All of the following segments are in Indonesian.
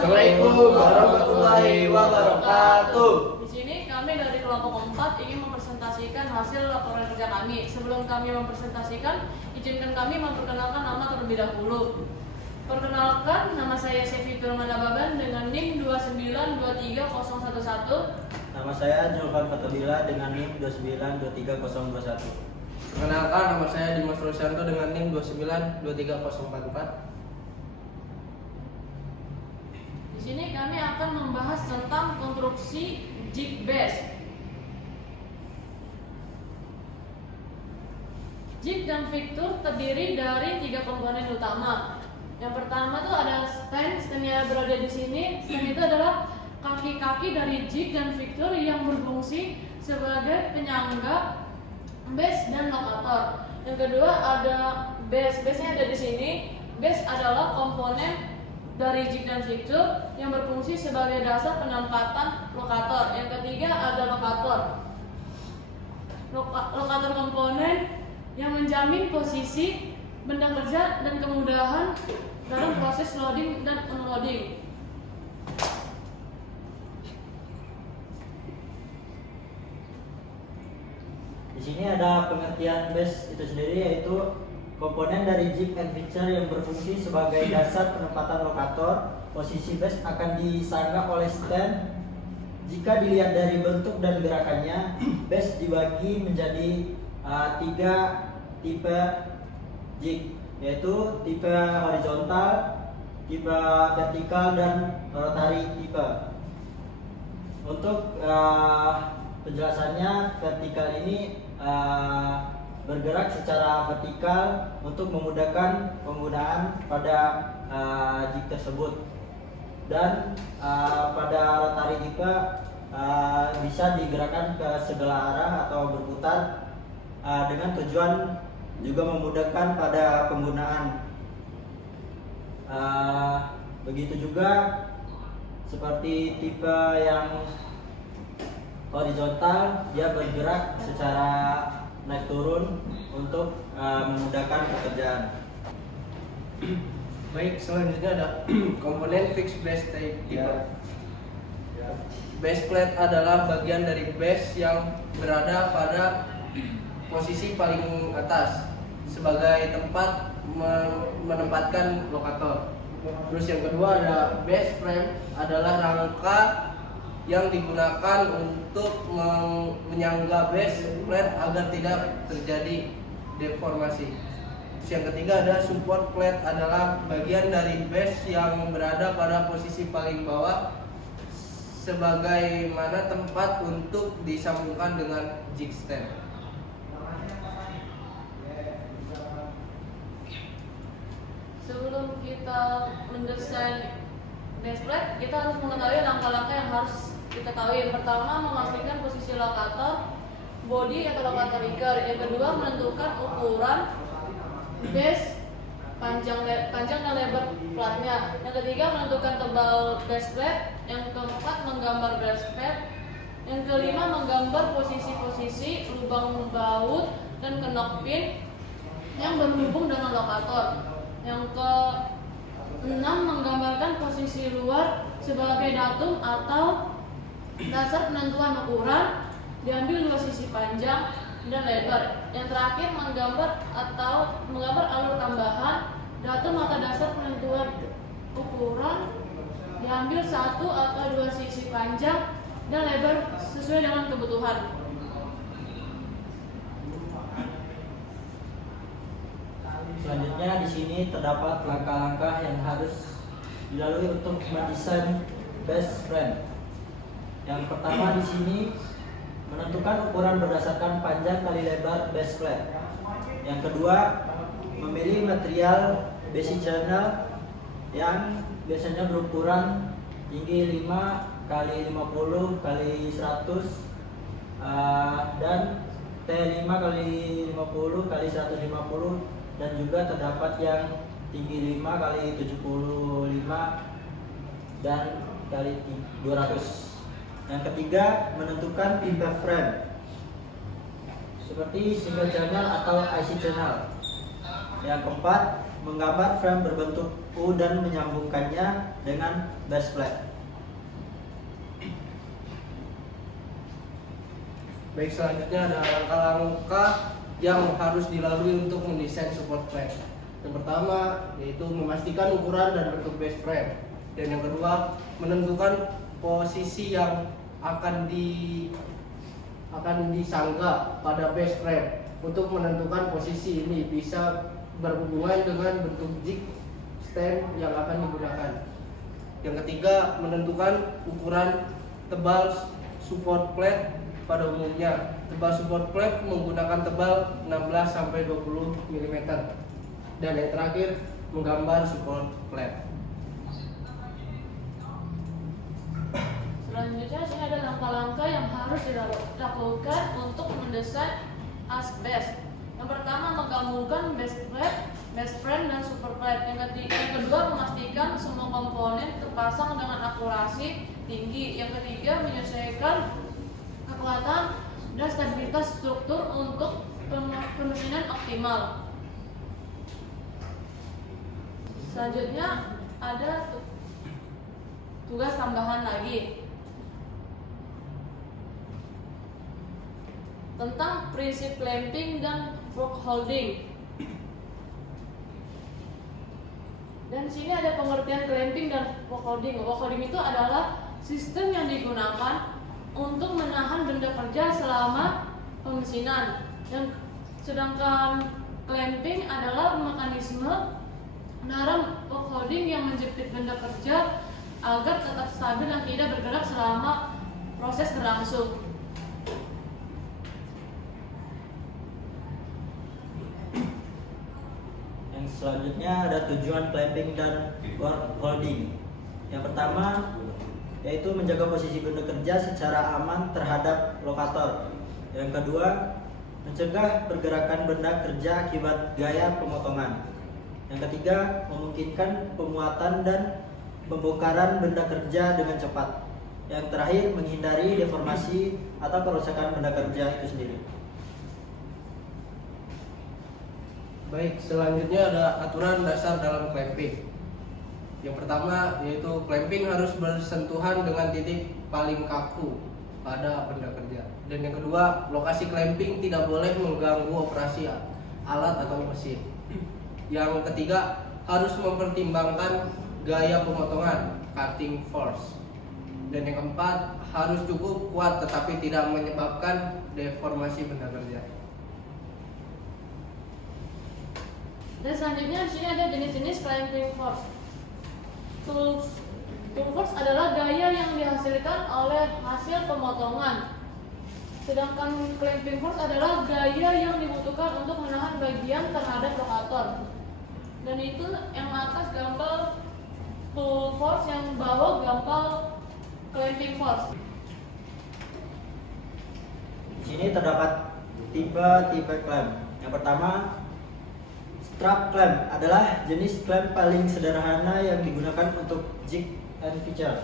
Assalamualaikum warahmatullahi wabarakatuh. Di sini kami dari kelompok 4 ingin mempresentasikan hasil laporan kerja kami. Sebelum kami mempresentasikan, izinkan kami memperkenalkan nama terlebih dahulu. Perkenalkan, nama saya Sefi Firmanababan dengan NIM 2923011. Nama saya Julfan Fatabila dengan NIM 2923021. Perkenalkan, nama saya Dimas Rosyanto dengan NIM 2923044. Di sini kami akan membahas tentang konstruksi jig base. Jig dan fixture terdiri dari 3 komponen utama. Yang pertama tuh ada stand-nya berada di sini. Stand itu adalah kaki-kaki dari jig dan fixture yang berfungsi sebagai penyangga base dan lokator. Yang kedua ada base. Base-nya ada di sini. Base adalah komponen dari jig dan fixture yang berfungsi sebagai dasar penempatan lokator. Yang ketiga ada lokator. Lokator komponen yang menjamin posisi benda kerja dan kemudahan dalam proses loading dan unloading. Di sini ada pengertian base itu sendiri, yaitu komponen dari jig and fixture yang berfungsi sebagai dasar penempatan lokator. Posisi base akan disanggah oleh stand. Jika dilihat dari bentuk dan gerakannya, base dibagi menjadi 3 tipe jig, yaitu tipe horizontal, tipe vertikal, dan rotary tipe. Untuk penjelasannya, vertikal ini bergerak secara vertikal untuk memudahkan penggunaan pada jig tersebut, dan pada rotary tipe bisa digerakkan ke segala arah atau berputar dengan tujuan juga memudahkan pada penggunaan. Begitu juga seperti tipe yang horizontal, dia bergerak secara naik turun untuk memudahkan pekerjaan. Baik, selanjutnya ada komponen fixed base type tipe. Base plate adalah bagian dari base yang berada pada posisi paling atas sebagai tempat menempatkan lokator. Terus yang kedua ada base frame, adalah rangka yang digunakan untuk menyangga base plate agar tidak terjadi deformasi. Terus yang ketiga ada support plate, adalah bagian dari base yang berada pada posisi paling bawah sebagaimana tempat untuk disambungkan dengan jig stand. Sebelum kita mendesain base plate, kita harus mengetahui langkah-langkah yang harus kita ketahui. Yang pertama, memastikan posisi lokator, body atau lokator anchor. Yang kedua, menentukan ukuran base, panjang dan lebar platnya. Yang ketiga, menentukan tebal base plate. Yang keempat, menggambar base plate. Yang kelima, menggambar posisi-posisi lubang baut dan knock pin yang berhubung dengan lokator. Yang ke-6, menggambarkan posisi luar sebagai datum atau dasar penentuan ukuran, diambil dua sisi panjang dan lebar. Yang terakhir, menggambar alur tambahan, datum atau dasar penentuan ukuran, diambil satu atau dua sisi panjang dan lebar sesuai dengan kebutuhan. Selanjutnya di sini terdapat langkah-langkah yang harus dilalui untuk mendesain base frame. Yang pertama di sini menentukan ukuran berdasarkan panjang kali lebar base plate. Yang kedua, memilih material basic channel yang biasanya berukuran tinggi 5 kali 50 kali 100 dan T5 kali 50 kali 150, dan juga terdapat yang tinggi 5 kali 75 dan kali 200. Yang ketiga, menentukan tipe frame seperti single channel atau IC channel. Yang keempat, menggambar frame berbentuk U dan menyambungkannya dengan base plate. Baik, selanjutnya ada langkah-langkah yang harus dilalui untuk mendesain support frame. Yang pertama yaitu memastikan ukuran dan bentuk base frame. Dan yang kedua, menentukan posisi yang akan disangga pada base frame. Untuk menentukan posisi ini bisa berhubungan dengan bentuk jig stand yang akan digunakan. Yang ketiga, menentukan ukuran tebal support plate. Pada umumnya, tebal support plate menggunakan tebal 16-20 mm. Dan yang terakhir, menggambar support plate. Selanjutnya sini ada langkah-langkah yang harus dilakukan untuk mendesain asbes. Yang pertama, menggabungkan base plate, base frame, dan super plate. Yang kedua, memastikan semua komponen terpasang dengan akurasi tinggi. Yang ketiga, menyesuaikan kekuatan dan stabilitas struktur untuk pemesinan optimal. Selanjutnya ada tugas tambahan lagi tentang prinsip clamping dan fork holding. Dan sini ada pengertian clamping dan fork holding. Fork holding itu adalah sistem yang digunakan untuk menahan benda kerja selama pemesinan. Dan sedangkan clamping adalah mekanisme menahan fork holding yang menjepit benda kerja agar tetap stabil dan tidak bergerak selama proses berlangsung. Selanjutnya ada tujuan clamping dan fork holding. Yang pertama yaitu menjaga posisi benda kerja secara aman terhadap lokator. Yang kedua, mencegah pergerakan benda kerja akibat gaya pemotongan. Yang ketiga, memungkinkan pemuatan dan pembongkaran benda kerja dengan cepat. Yang terakhir, menghindari deformasi atau kerusakan benda kerja itu sendiri. Baik, selanjutnya ada aturan dasar dalam clamping. Yang pertama yaitu clamping harus bersentuhan dengan titik paling kaku pada benda kerja. Dan yang kedua, lokasi clamping tidak boleh mengganggu operasi alat atau mesin. Yang ketiga, harus mempertimbangkan gaya pemotongan, cutting force. Dan yang keempat, harus cukup kuat tetapi tidak menyebabkan deformasi benda kerja. Dan selanjutnya di sini ada jenis-jenis clamping force. Tool force adalah gaya yang dihasilkan oleh hasil pemotongan. Sedangkan clamping force adalah gaya yang dibutuhkan untuk menahan bagian terhadap lokator. Dan itu yang atas gambar tool force, yang bawah gambar clamping force. Di sini terdapat tipe clamp. Yang pertama, strap clamp adalah jenis clamp paling sederhana yang digunakan untuk jig and feature.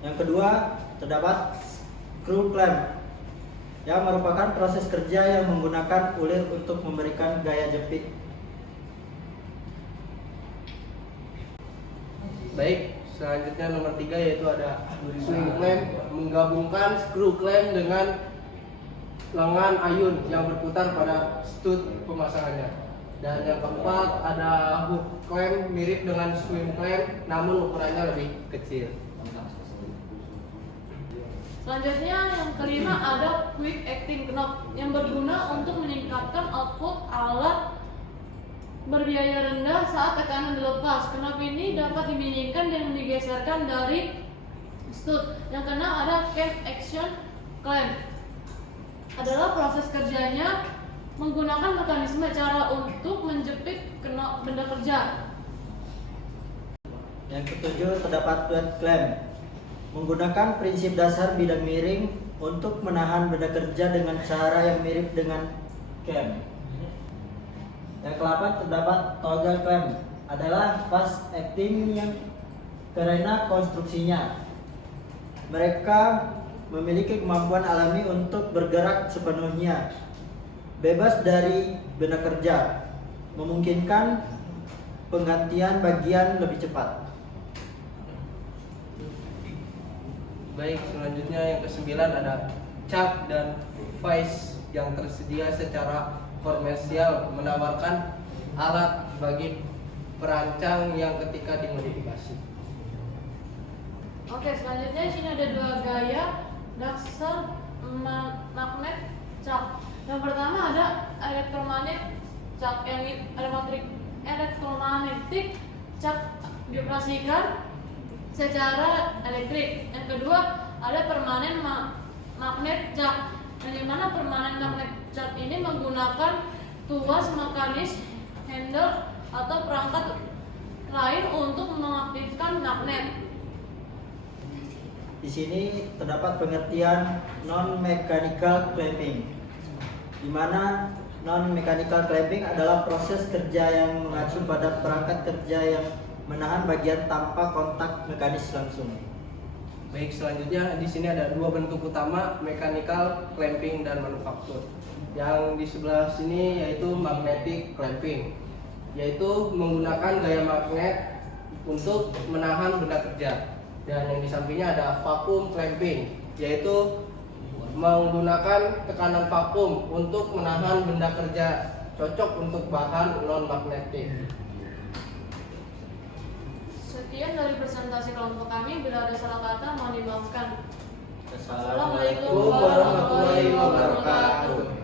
Yang kedua, terdapat screw clamp yang merupakan proses kerja yang menggunakan ulir untuk memberikan gaya jepit. Baik, selanjutnya nomor 3 yaitu ada swing clamp, menggabungkan screw clamp dengan lengan ayun yang berputar pada stud pemasangannya. Dan yang keempat ada hook clamp, mirip dengan swing clamp namun ukurannya lebih kecil. Selanjutnya yang kelima ada quick acting knob yang berguna untuk meningkatkan output alat berbiaya rendah saat tekanan dilepas. Knob ini dapat diminimkan dan digeserkan dari stud. Yang keenam ada cam action clamp. Adalah proses kerjanya menggunakan mekanisme cara untuk menjepit benda kerja. Yang ketujuh, terdapat flat clamp, menggunakan prinsip dasar bidang miring untuk menahan benda kerja dengan cara yang mirip dengan cam. Yang ke-8 terdapat toggle clamp, adalah fast acting yang karena konstruksinya mereka memiliki kemampuan alami untuk bergerak sepenuhnya bebas dari benda kerja memungkinkan penggantian bagian lebih cepat. Baik, selanjutnya yang kesembilan ada chuck dan vice yang tersedia secara komersial menawarkan alat bagi perancang yang ketika dimodifikasi. Oke, selanjutnya di sini ada dua gaya dasar magnet chuck. Yang pertama ada elektromagnet chuck, yang elektromagnetic chuck dioperasikan secara elektrik. Yang kedua ada permanen magnet chuck, yang dimana permanen magnet chuck ini menggunakan tuas mekanis, handle atau perangkat lain untuk mengaktifkan magnet. Di sini terdapat pengertian non-mechanical clamping, di mana non-mechanical clamping adalah proses kerja yang mengacu pada perangkat kerja yang menahan bagian tanpa kontak mekanis langsung. Baik, selanjutnya di sini ada dua bentuk utama, mechanical clamping dan manufaktur. Yang di sebelah sini yaitu magnetic clamping, yaitu menggunakan gaya magnet untuk menahan benda kerja. Dan yang di sampingnya ada vacuum clamping, yaitu menggunakan tekanan vakum untuk menahan benda kerja, cocok untuk bahan non magnetik. Sekian dari presentasi kelompok kami. Bila ada salah kata mohon dimaafkan. Assalamualaikum Assalamualaikum warahmatullahi wabarakatuh.